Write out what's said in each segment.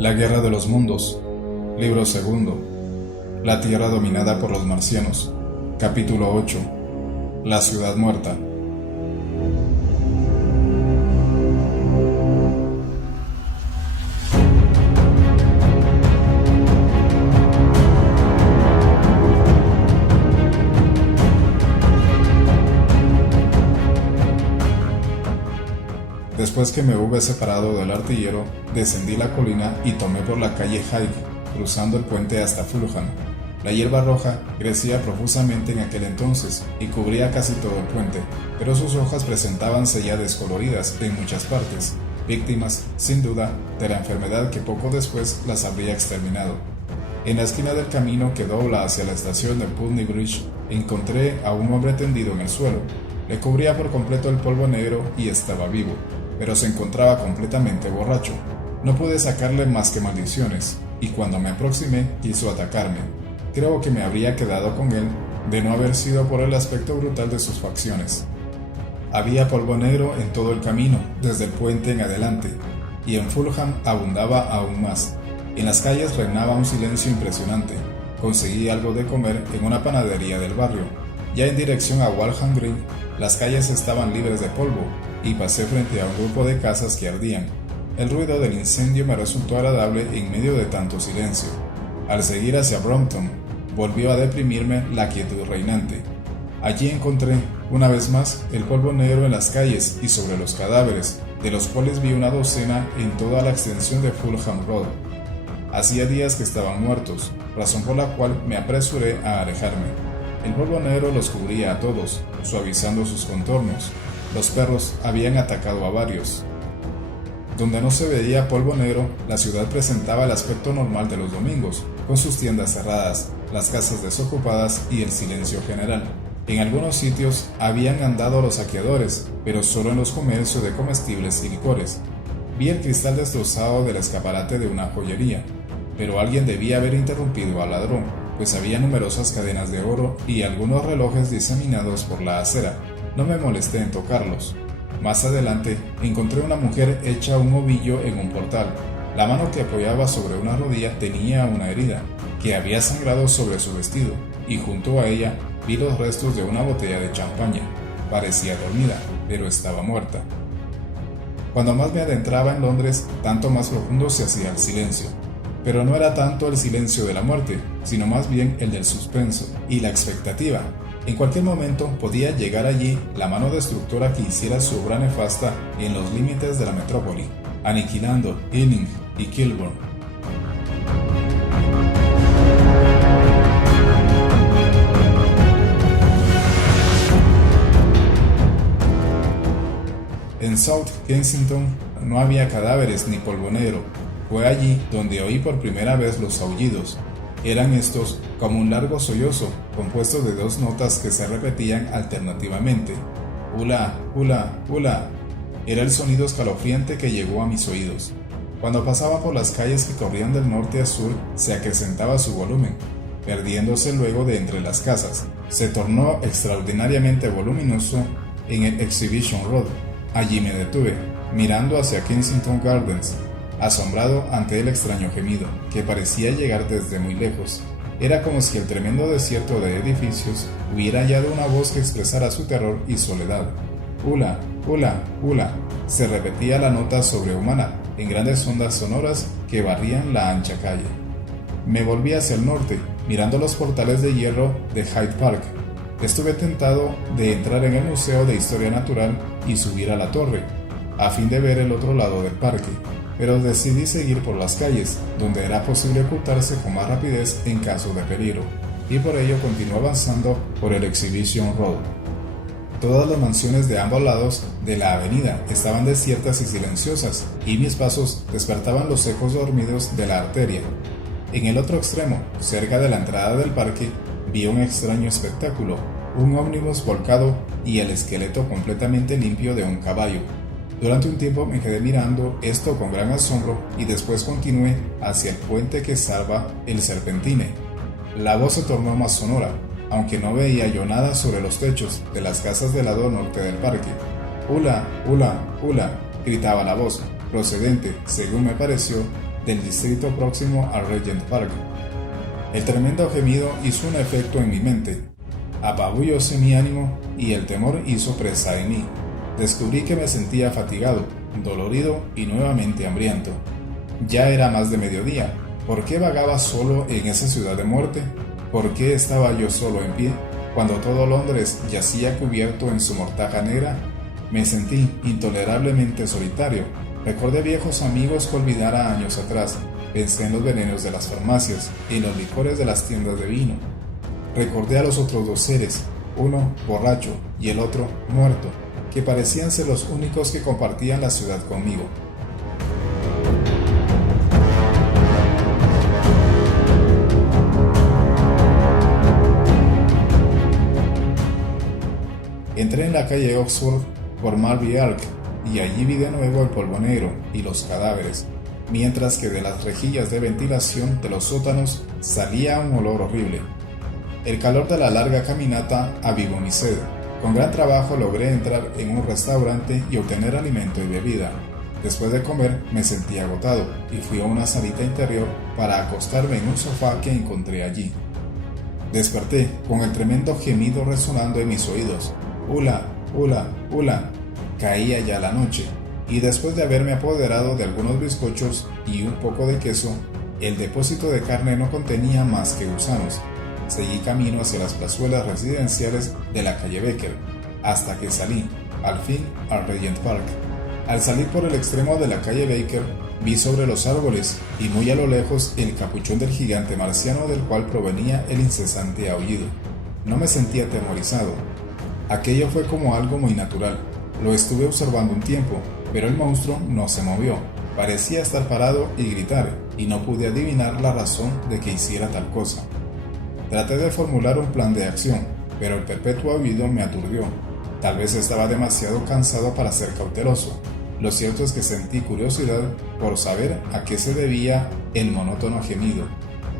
La Guerra de los Mundos. Libro segundo. La Tierra dominada por los marcianos. Capítulo 8. La Ciudad Muerta. Después que me hube separado del artillero, descendí la colina y tomé por la calle Haig, cruzando el puente hasta Fulham. La hierba roja crecía profusamente en aquel entonces y cubría casi todo el puente, pero sus hojas presentábanse ya descoloridas en muchas partes, víctimas, sin duda, de la enfermedad que poco después las habría exterminado. En la esquina del camino que dobla hacia la estación de Putney Bridge, encontré a un hombre tendido en el suelo. Le cubría por completo el polvo negro y estaba vivo, pero se encontraba completamente borracho. No pude sacarle más que maldiciones, y cuando me aproximé quiso atacarme. Creo que me habría quedado con él de no haber sido por el aspecto brutal de sus facciones. Había polvo negro en todo el camino, desde el puente en adelante, y en Fulham abundaba aún más. En las calles reinaba un silencio impresionante. Conseguí algo de comer en una panadería del barrio. Ya en dirección a Walham Green, las calles estaban libres de polvo, y pasé frente a un grupo de casas que ardían. El ruido del incendio me resultó agradable en medio de tanto silencio. Al seguir hacia Brompton, volvió a deprimirme la quietud reinante. Allí encontré, una vez más, el polvo negro en las calles y sobre los cadáveres, de los cuales vi una docena en toda la extensión de Fulham Road. Hacía días que estaban muertos, razón por la cual me apresuré a alejarme. El polvo negro los cubría a todos, suavizando sus contornos. Los perros habían atacado a varios. Donde no se veía polvo negro, la ciudad presentaba el aspecto normal de los domingos, con sus tiendas cerradas, las casas desocupadas y el silencio general. En algunos sitios habían andado los saqueadores, pero solo en los comercios de comestibles y licores. Vi el cristal destrozado del escaparate de una joyería, pero alguien debía haber interrumpido al ladrón, pues había numerosas cadenas de oro y algunos relojes diseminados por la acera. No me molesté en tocarlos. Más adelante encontré una mujer hecha un ovillo en un portal. La mano que apoyaba sobre una rodilla tenía una herida, que había sangrado sobre su vestido, y junto a ella vi los restos de una botella de champaña. Parecía dormida, pero estaba muerta. Cuando más me adentraba en Londres, tanto más profundo se hacía el silencio. Pero no era tanto el silencio de la muerte, sino más bien el del suspenso y la expectativa. En cualquier momento podía llegar allí la mano destructora que hiciera su obra nefasta en los límites de la metrópoli, aniquilando Ealing y Kilburn. En South Kensington no había cadáveres ni polvo negro. Fue allí donde oí por primera vez los aullidos. Eran estos como un largo sollozo, compuesto de dos notas que se repetían alternativamente. Ula, ula, ula. Era el sonido escalofriante que llegó a mis oídos. Cuando pasaba por las calles que corrían del norte a sur, se acrecentaba su volumen, perdiéndose luego de entre las casas. Se tornó extraordinariamente voluminoso en el Exhibition Road. Allí me detuve, mirando hacia Kensington Gardens, asombrado ante el extraño gemido, que parecía llegar desde muy lejos. Era como si el tremendo desierto de edificios hubiera hallado una voz que expresara su terror y soledad. Ula, ula, ula. Se repetía la nota sobrehumana, en grandes ondas sonoras que barrían la ancha calle. Me volví hacia el norte, mirando los portales de hierro de Hyde Park. Estuve tentado de entrar en el Museo de Historia Natural y subir a la torre, a fin de ver el otro lado del parque, pero decidí seguir por las calles, donde era posible ocultarse con más rapidez en caso de peligro, y por ello continué avanzando por el Exhibition Road. Todas las mansiones de ambos lados de la avenida estaban desiertas y silenciosas, y mis pasos despertaban los ecos dormidos de la arteria. En el otro extremo, cerca de la entrada del parque, vi un extraño espectáculo, un ómnibus volcado y el esqueleto completamente limpio de un caballo. Durante un tiempo me quedé mirando esto con gran asombro y después continué hacia el puente que salva el Serpentine. La voz se tornó más sonora, aunque no veía yo nada sobre los techos de las casas del lado norte del parque. «Ula, ula, ula», gritaba la voz, procedente, según me pareció, del distrito próximo a Regent Park. El tremendo gemido hizo un efecto en mi mente, apabullóse mi ánimo y el temor hizo presa de mí. Descubrí que me sentía fatigado, dolorido y nuevamente hambriento. Ya era más de mediodía. ¿Por qué vagaba solo en esa ciudad de muerte? ¿Por qué estaba yo solo en pie, cuando todo Londres yacía cubierto en su mortaja negra? Me sentí intolerablemente solitario. Recordé viejos amigos que olvidara años atrás. Pensé en los venenos de las farmacias y en los licores de las tiendas de vino. Recordé a los otros dos seres, uno borracho y el otro muerto, que parecían ser los únicos que compartían la ciudad conmigo. Entré en la calle Oxford por Marby Ark y allí vi de nuevo el polvo negro y los cadáveres, mientras que de las rejillas de ventilación de los sótanos salía un olor horrible. El calor de la larga caminata avivó mi sed. Con gran trabajo logré entrar en un restaurante y obtener alimento y bebida. Después de comer me sentí agotado y fui a una salita interior para acostarme en un sofá que encontré allí. Desperté con el tremendo gemido resonando en mis oídos. ¡Hula, hula, hula! Caía ya la noche, y después de haberme apoderado de algunos bizcochos y un poco de queso, el depósito de carne no contenía más que gusanos. Seguí camino hacia las plazuelas residenciales de la calle Baker, hasta que salí, al fin, al Regent Park. Al salir por el extremo de la calle Baker, vi sobre los árboles y muy a lo lejos el capuchón del gigante marciano del cual provenía el incesante aullido. No me sentí atemorizado. Aquello fue como algo muy natural. Lo estuve observando un tiempo, pero el monstruo no se movió. Parecía estar parado y gritar, y no pude adivinar la razón de que hiciera tal cosa. Traté de formular un plan de acción, pero el perpetuo aullido me aturdió. Tal vez estaba demasiado cansado para ser cauteloso. Lo cierto es que sentí curiosidad por saber a qué se debía el monótono gemido.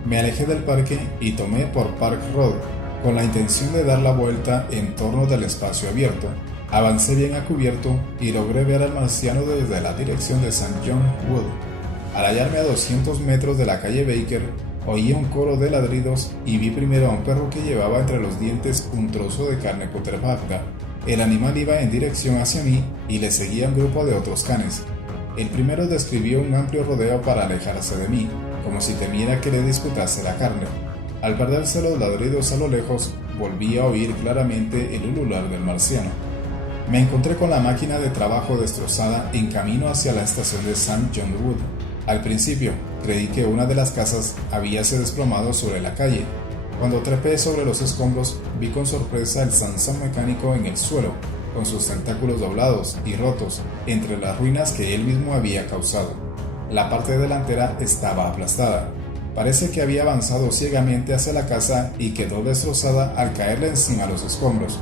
Me alejé del parque y tomé por Park Road, con la intención de dar la vuelta en torno del espacio abierto. Avancé bien a cubierto y logré ver al marciano desde la dirección de St. John Wood. Al hallarme a 200 metros de la calle Baker, oí un coro de ladridos y vi primero a un perro que llevaba entre los dientes un trozo de carne putrefacta. El animal iba en dirección hacia mí y le seguía un grupo de otros canes. El primero describió un amplio rodeo para alejarse de mí, como si temiera que le disputase la carne. Al perderse los ladridos a lo lejos, volví a oír claramente el ulular del marciano. Me encontré con la máquina de trabajo destrozada en camino hacia la estación de St. John Wood. Al principio, creí que una de las casas habíase desplomado sobre la calle. Cuando trepé sobre los escombros, vi con sorpresa el Sansón mecánico en el suelo, con sus tentáculos doblados y rotos entre las ruinas que él mismo había causado. La parte delantera estaba aplastada. Parece que había avanzado ciegamente hacia la casa y quedó destrozada al caerle encima los escombros.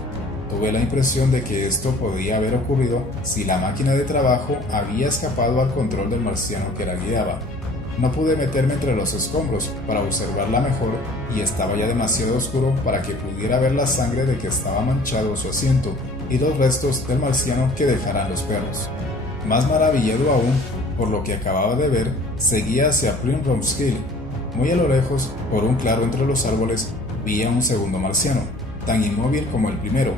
Tuve la impresión de que esto podía haber ocurrido si la máquina de trabajo había escapado al control del marciano que la guiaba. No pude meterme entre los escombros para observarla mejor y estaba ya demasiado oscuro para que pudiera ver la sangre de que estaba manchado su asiento y los restos del marciano que dejaran los perros. Más maravillado aún por lo que acababa de ver, seguía hacia Primrose Hill. Muy a lo lejos, por un claro entre los árboles, vi a un segundo marciano, tan inmóvil como el primero,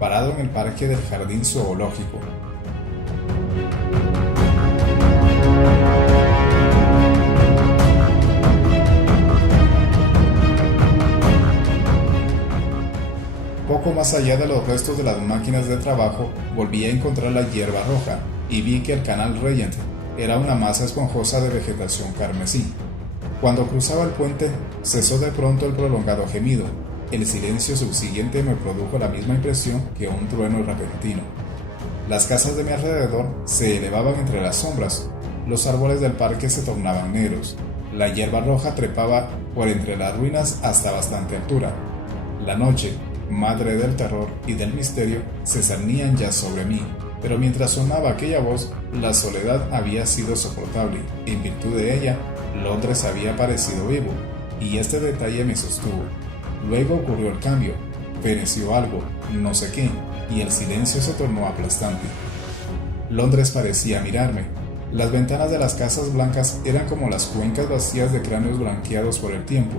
parado en el parque del jardín zoológico. Poco más allá de los restos de las máquinas de trabajo, volví a encontrar la hierba roja y vi que el canal Regent era una masa esponjosa de vegetación carmesí. Cuando cruzaba el puente, cesó de pronto el prolongado gemido. El silencio subsiguiente me produjo la misma impresión que un trueno repentino. Las casas de mi alrededor se elevaban entre las sombras, los árboles del parque se tornaban negros, la hierba roja trepaba por entre las ruinas hasta bastante altura. La noche, madre del terror y del misterio, se cernían ya sobre mí, pero mientras sonaba aquella voz, la soledad había sido soportable. En virtud de ella, Londres había parecido vivo, y este detalle me sostuvo. Luego ocurrió el cambio, pereció algo, no sé qué, y el silencio se tornó aplastante. Londres parecía mirarme. Las ventanas de las casas blancas eran como las cuencas vacías de cráneos blanqueados por el tiempo.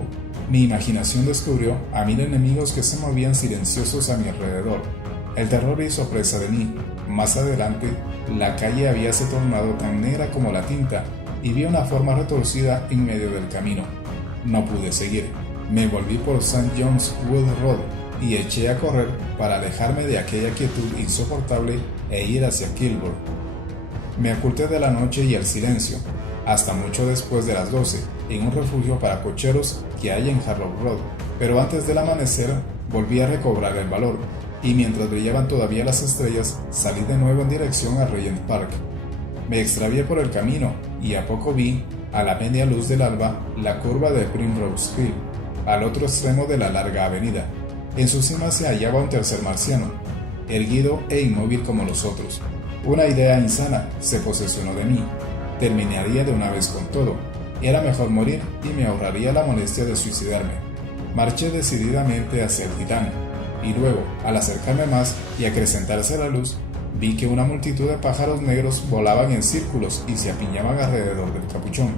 Mi imaginación descubrió a 1000 enemigos que se movían silenciosos a mi alrededor. El terror hizo presa de mí. Más adelante, la calle habíase tornado tan negra como la tinta y vi una forma retorcida en medio del camino. No pude seguir. Me volví por St. John's Wood Road y eché a correr para alejarme de aquella quietud insoportable e ir hacia Kilburn. Me oculté de la noche y el silencio, hasta mucho después de las 12, en un refugio para cocheros que hay en Harrow Road, pero antes del amanecer volví a recobrar el valor, y mientras brillaban todavía las estrellas, salí de nuevo en dirección a Regent Park. Me extravié por el camino, y a poco vi, a la media luz del alba, la curva de Primrose Hill, al otro extremo de la larga avenida. En su cima se hallaba un tercer marciano, erguido e inmóvil como los otros. Una idea insana se posesionó de mí. Terminaría de una vez con todo. Era mejor morir y me ahorraría la molestia de suicidarme. Marché decididamente hacia el gitano, y luego, al acercarme más y acrecentarse la luz, vi que una multitud de pájaros negros volaban en círculos y se apiñaban alrededor del capuchón.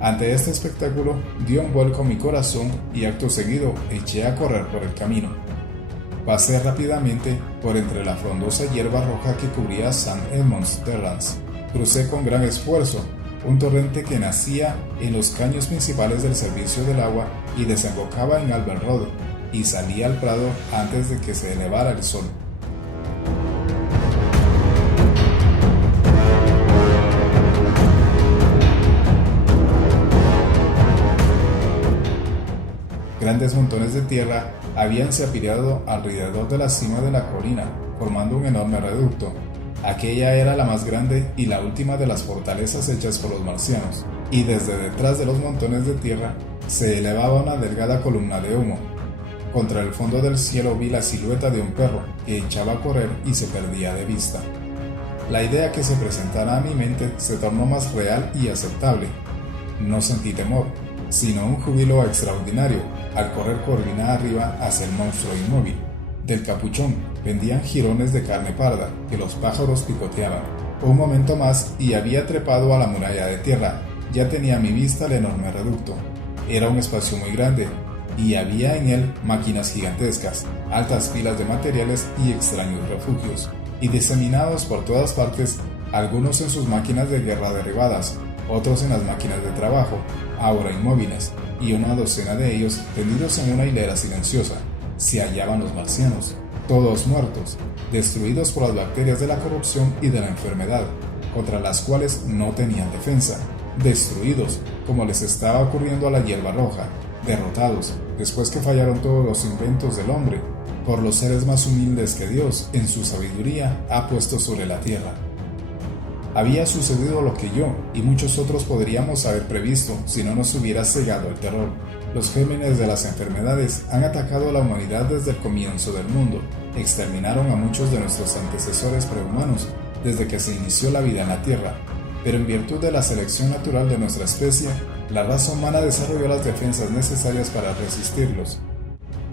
Ante este espectáculo, dio un vuelco mi corazón y acto seguido eché a correr por el camino. Pasé rápidamente por entre la frondosa hierba roja que cubría St. Edmund's Terrace. Crucé con gran esfuerzo un torrente que nacía en los caños principales del servicio del agua y desembocaba en Albert Road, y salí al prado antes de que se elevara el sol. Grandes montones de tierra habíanse apilado alrededor de la cima de la colina, formando un enorme reducto. Aquella era la más grande y la última de las fortalezas hechas por los marcianos, y desde detrás de los montones de tierra se elevaba una delgada columna de humo. Contra el fondo del cielo vi la silueta de un perro que echaba a correr y se perdía de vista. La idea que se presentara a mi mente se tornó más real y aceptable. No sentí temor, sino un júbilo extraordinario al correr colina arriba hacia el monstruo inmóvil. Del capuchón pendían jirones de carne parda que los pájaros picoteaban. Un momento más y había trepado a la muralla de tierra. Ya tenía a mi vista el enorme reducto. Era un espacio muy grande, y había en él máquinas gigantescas, altas filas de materiales y extraños refugios, y diseminados por todas partes, algunos en sus máquinas de guerra derribadas, otros en las máquinas de trabajo, ahora inmóviles, y una docena de ellos tendidos en una hilera silenciosa. Se hallaban los marcianos, todos muertos, destruidos por las bacterias de la corrupción y de la enfermedad, contra las cuales no tenían defensa, destruidos, como les estaba ocurriendo a la hierba roja, derrotados, después que fallaron todos los inventos del hombre, por los seres más humildes que Dios, en su sabiduría, ha puesto sobre la tierra. Había sucedido lo que yo y muchos otros podríamos haber previsto si no nos hubiera cegado el terror. Los gérmenes de las enfermedades han atacado a la humanidad desde el comienzo del mundo, exterminaron a muchos de nuestros antecesores prehumanos desde que se inició la vida en la Tierra, pero en virtud de la selección natural de nuestra especie, la raza humana desarrolló las defensas necesarias para resistirlos.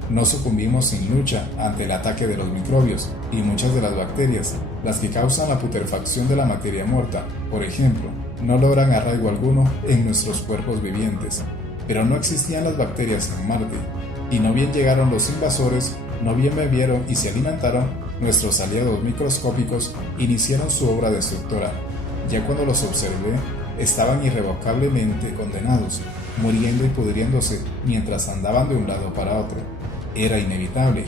No sucumbimos sin lucha ante el ataque de los microbios y muchas de las bacterias, las que causan la putrefacción de la materia muerta, por ejemplo, no logran arraigo alguno en nuestros cuerpos vivientes. Pero no existían las bacterias en Marte, y no bien llegaron los invasores, no bien bebieron y se alimentaron, nuestros aliados microscópicos iniciaron su obra destructora. Ya cuando los observé, estaban irrevocablemente condenados, muriendo y pudriéndose mientras andaban de un lado para otro. Era inevitable.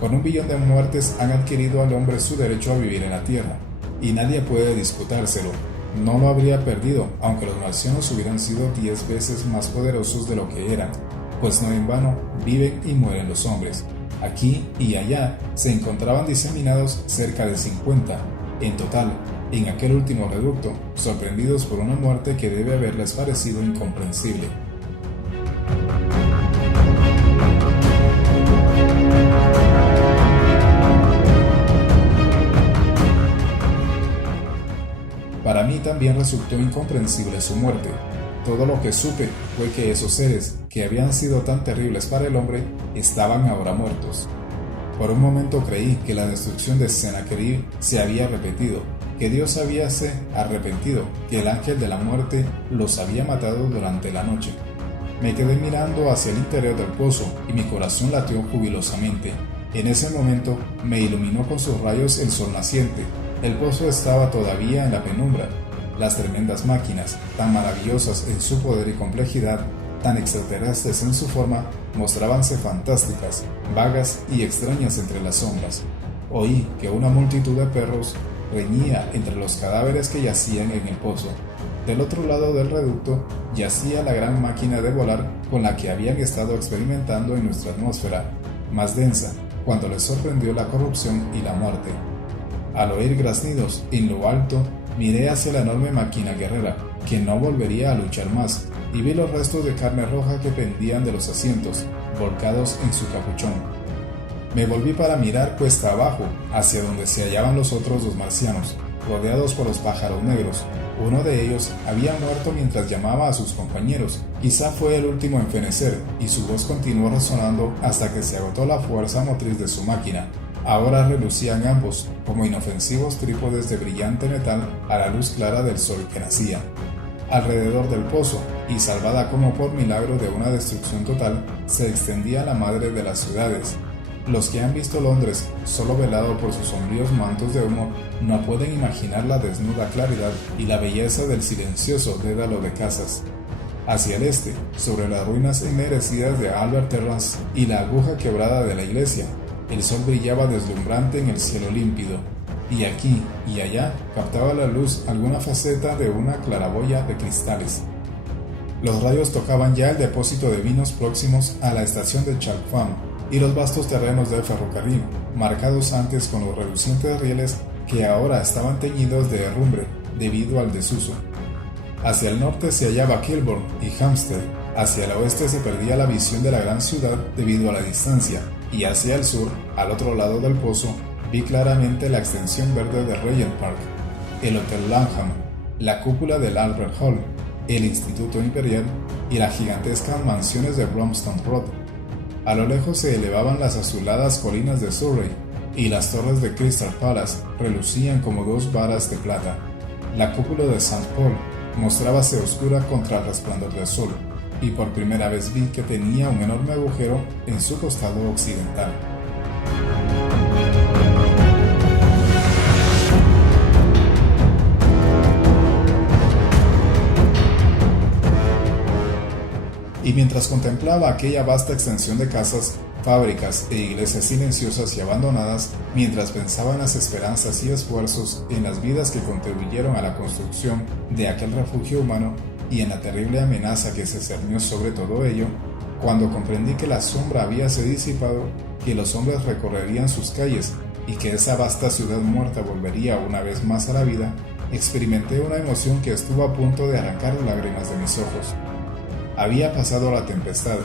Con 1 billón de muertes han adquirido al hombre su derecho a vivir en la Tierra, y nadie puede disputárselo. No lo habría perdido, aunque los marcianos hubieran sido 10 veces más poderosos de lo que eran, pues no en vano viven y mueren los hombres. Aquí y allá se encontraban diseminados cerca de 50, en total, en aquel último reducto, sorprendidos por una muerte que debe haberles parecido incomprensible. Para mí también resultó incomprensible su muerte. Todo lo que supe fue que esos seres, que habían sido tan terribles para el hombre, estaban ahora muertos. Por un momento creí que la destrucción de Sennacherib se había repetido, que Dios habíase arrepentido, que el ángel de la muerte los había matado durante la noche. Me quedé mirando hacia el interior del pozo y mi corazón latió jubilosamente. En ese momento me iluminó con sus rayos el sol naciente. El pozo estaba todavía en la penumbra. Las tremendas máquinas, tan maravillosas en su poder y complejidad, tan extraterrestres en su forma, mostrábanse fantásticas, vagas y extrañas entre las sombras. Oí que una multitud de perros reñía entre los cadáveres que yacían en el pozo. Del otro lado del reducto yacía la gran máquina de volar con la que habían estado experimentando en nuestra atmósfera, más densa, cuando les sorprendió la corrupción y la muerte. Al oír graznidos en lo alto, miré hacia la enorme máquina guerrera, que no volvería a luchar más, y vi los restos de carne roja que pendían de los asientos, volcados en su capuchón. Me volví para mirar cuesta abajo, hacia donde se hallaban los otros dos marcianos, rodeados por los pájaros negros. Uno de ellos había muerto mientras llamaba a sus compañeros. Quizá fue el último en fenecer, y su voz continuó resonando hasta que se agotó la fuerza motriz de su máquina. Ahora relucían ambos, como inofensivos trípodes de brillante metal a la luz clara del sol que nacía. Alrededor del pozo, y salvada como por milagro de una destrucción total, se extendía la madre de las ciudades. Los que han visto Londres, solo velado por sus sombríos mantos de humo, no pueden imaginar la desnuda claridad y la belleza del silencioso dédalo de casas. Hacia el este, sobre las ruinas ennegrecidas de Albert Terrace y la aguja quebrada de la iglesia, el sol brillaba deslumbrante en el cielo límpido, y aquí y allá captaba la luz alguna faceta de una claraboya de cristales. Los rayos tocaban ya el depósito de vinos próximos a la estación de Chalk Farm y los vastos terrenos del ferrocarril, marcados antes con los relucientes rieles que ahora estaban teñidos de herrumbre debido al desuso. Hacia el norte se hallaba Kilburn y Hampstead, hacia el oeste se perdía la visión de la gran ciudad debido a la distancia, y hacia el sur, al otro lado del pozo, vi claramente la extensión verde de Regent Park, el Hotel Langham, la cúpula del Albert Hall, el Instituto Imperial y las gigantescas mansiones de Bromstone Road. A lo lejos se elevaban las azuladas colinas de Surrey, y las torres de Crystal Palace relucían como dos varas de plata. La cúpula de St. Paul mostrábase oscura contra el resplandor del sol, y por primera vez vi que tenía un enorme agujero en su costado occidental. Y mientras contemplaba aquella vasta extensión de casas, fábricas e iglesias silenciosas y abandonadas, mientras pensaba en las esperanzas y esfuerzos en las vidas que contribuyeron a la construcción de aquel refugio humano y en la terrible amenaza que se cernió sobre todo ello, cuando comprendí que la sombra habíase disipado, que los hombres recorrerían sus calles y que esa vasta ciudad muerta volvería una vez más a la vida, experimenté una emoción que estuvo a punto de arrancar lágrimas de mis ojos. Había pasado la tempestad.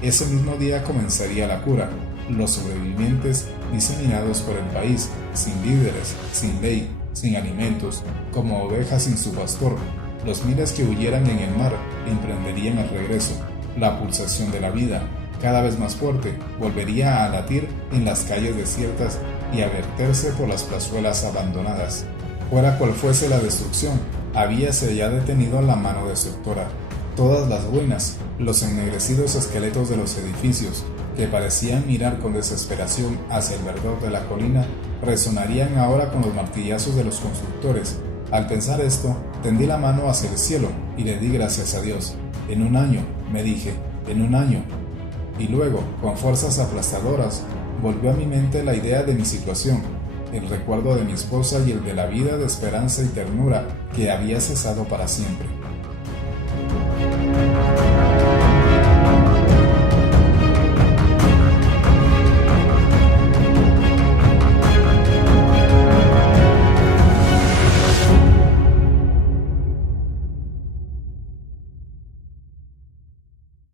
Ese mismo día comenzaría la cura. Los sobrevivientes, diseminados por el país, sin líderes, sin ley, sin alimentos, como ovejas sin su pastor. Los miles que huyeran en el mar emprenderían el regreso. La pulsación de la vida, cada vez más fuerte, volvería a latir en las calles desiertas y a verterse por las plazuelas abandonadas. Fuera cual fuese la destrucción, habíase ya detenido la mano destructora. Todas las ruinas, los ennegrecidos esqueletos de los edificios, que parecían mirar con desesperación hacia el verdor de la colina, resonarían ahora con los martillazos de los constructores. Al pensar esto, tendí la mano hacia el cielo y le di gracias a Dios. En un año, me dije, en un año. Y luego, con fuerzas aplastadoras, volvió a mi mente la idea de mi situación, el recuerdo de mi esposa y el de la vida de esperanza y ternura que había cesado para siempre.